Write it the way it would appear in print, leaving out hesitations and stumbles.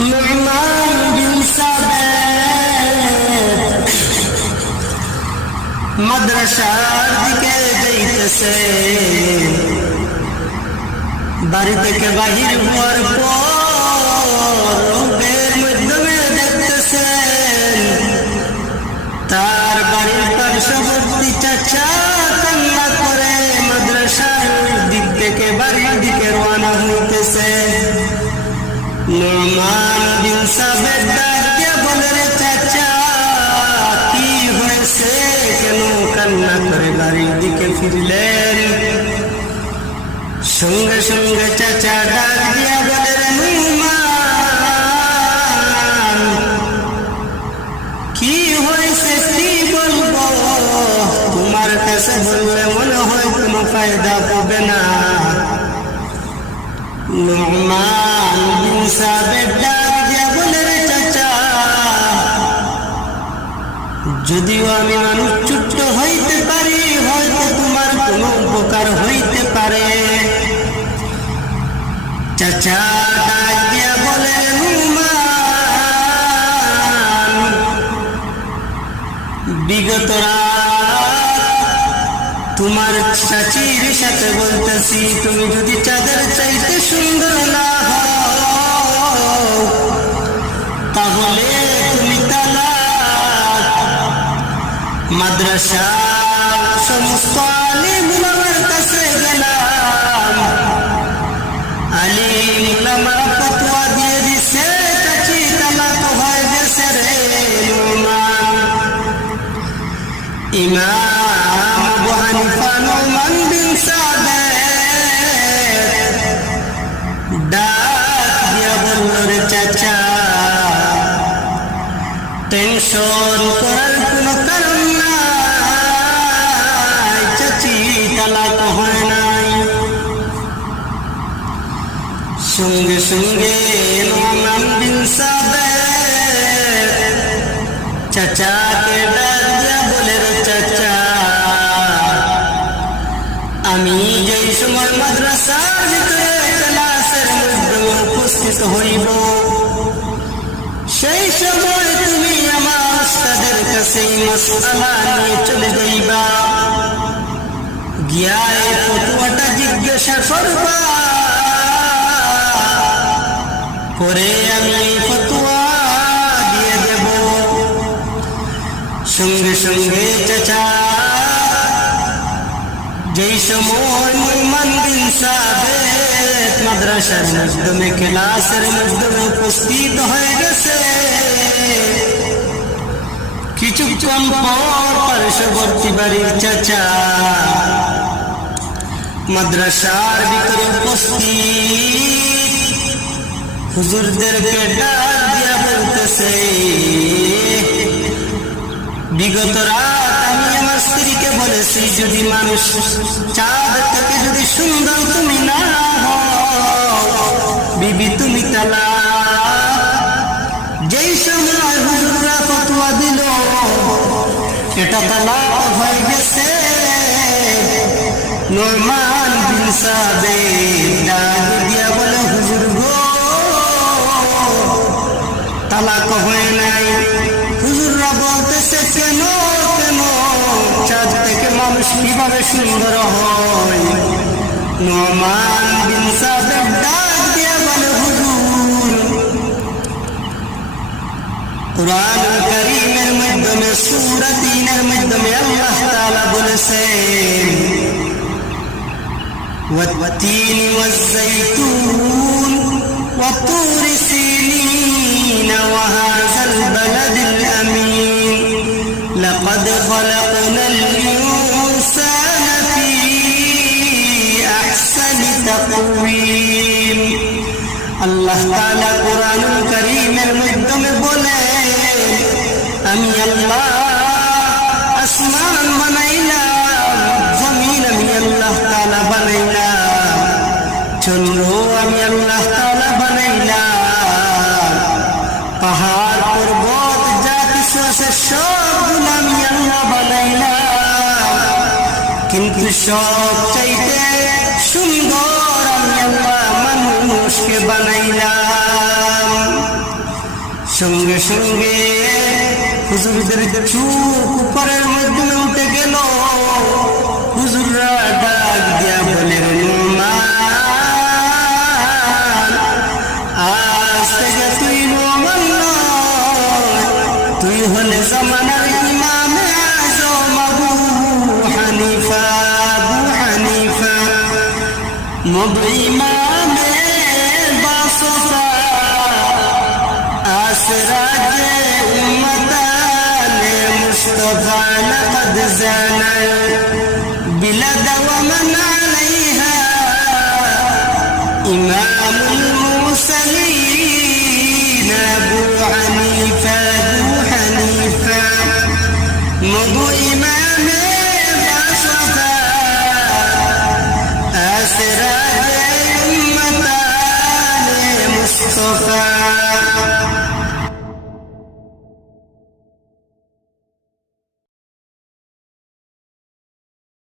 Numan বিন সাবেত মাদ্রাসার দিকে যাইতেছে। বাড়ি থেকে বাহির হওয়ার পর রোগের মাধ্যমে দেখতেছেন তার বাড়ির পার্শ্ববর্তী চাচা কান্না করে মাদ্রাসার দিক থেকে বাড়ির দিকে রওনা হইতেছে। নু'মান বিন সাবেত ডাক দিয়া বলে, রে চাচা, কি হয়েছে? কেন কান্না করে বাড়ির দিকে ফিরলেন? সঙ্গে সঙ্গে চাচা ডাক দিয়া বলে, রে নু'মান, কি হয়েছে কি বলবো? তোমার কাছে বললে মনে হয় কোনো ফায়দা পাবে না। নু'মান বিন সাবেত ডাক দিয়া বলে, রে চাচা, যদিও আমি মানুষ ছোট্ট হইতে পারি, হয়তো তোমার কোনো উপকার হইতে পারে। চাচা ডাক দিয়া বলে, নু'মান, বিগত রাত তোমার চাচির সাথে বলতেছি, তুমি যদি চাঁদের চাইতে সুন্দর না হও তাহলে তুমি তালাক। মাদ্রাসা সমস্ত আলিম উলামার কাছে গেলাম, আলিম উলামারা ফতোয়া দিয়ে দিছে চাচি তালাক হয়ে গেছে রে নু'মান। ইমাম আবু হানিফা নু'মান বিন সাবেত ডাক দিয়া বলল, রে চাচা, টেনশন করার কোনো কারণ নাই, চাচি তালাক হয় নাই। সঙ্গে সঙ্গে নু'মান বিন সাবেত চাচাকে ডাক দিয়া বলে, রে চাচা, আমি যেই সময় মাদ্রাসার ভিতরে ক্লাসের মাধ্যমে উপস্থিত হইব, সেই সময় তুমি আমার উস্তাদের কাছে মাসআলা নিয়ে চলে যাইবা, গিয়া এই ফতোয়াটা জিজ্ঞাসা করবা, পরে আমি এই ফতোয়া দিয়ে দেব। সঙ্গে সঙ্গে চাচা যেই সময় নু'মান বিন সাবেত মাদ্রাসার মাধ্যমে ক্লাসের মাধ্যমে উপস্থিত হয়ে গেছে, কিছুক্ষণ পর পার্শ্ববর্তী বাড়ির চাচা মাদ্রাসার ভিতরে উপস্থিত হুজুরদেরকে ডাক দিয়া বলতেছে, বিগত রাত আমি আমার স্ত্রীকে বলেছি, যদি মানুষ চাঁদ থেকে যদি সুন্দর তুমি না হও, বিবি তুমি তালাক। যেই সময় হুজুররা ফতোয়া দিল এটা তালাক হয়ে গেছে, নু'মান বিন সাবেত ডাক দিয়া বলে, হুজুর গো, তালাক হয় নাই। হুজুররা বলতেছে, কেন কেন? চাঁদ থেকে মানুষ কিভাবে সুন্দর হয়? নু'মান বিন সাবেত ডাক দিয়া বলে, হুজুর, কুরআনুল কারীমের মাধ্যমে সূরা ৩ এর মাধ্যমে আল্লাহ তাআলা বলেছেন, ওয়াত-তিনি ওয়াজ-যাইতুন وطور سينين وهذا البلد الأمين لقد خلقنا الإنسان في أحسن تقويم। আল্লাহ তাআলা কুরআনুল কারীমের মাধ্যমে বলে, আমি আল্লাহ আসমান বানাইলাম, জমিন আমি আল্লাহ তাআলা বানাইলাম, চন্দ্র আমি আল্লাহ তাআলা বানাইলাম, পাহাড় পর্বত যা কিছু আছে সবগুলো আমি আল্লাহ বানাইলাম, কিন্তু সব চাইতে সুন্দর আমি আল্লাহ মানুষকে বানাইলাম। সঙ্গে সঙ্গে হুজুরদের চোখ উপরের মধ্যে উঠে গেল। হুজুররা ডাক দিয়া বলে, নোমান, আজ থেকে তুই নোমান নয়, তুই হলে জামানার ইমামে আজম আবু হানিফা। আবু হানিফা নবী ইমামের বাসতা আসরাজে উম্মতানে মুস্তাফা লাকাদ জানা بلاد ومن عليها إمام المرسلين أبو حنيفة أبو حنيفة مضو إمام بسطة أسراج أمتان مصطفى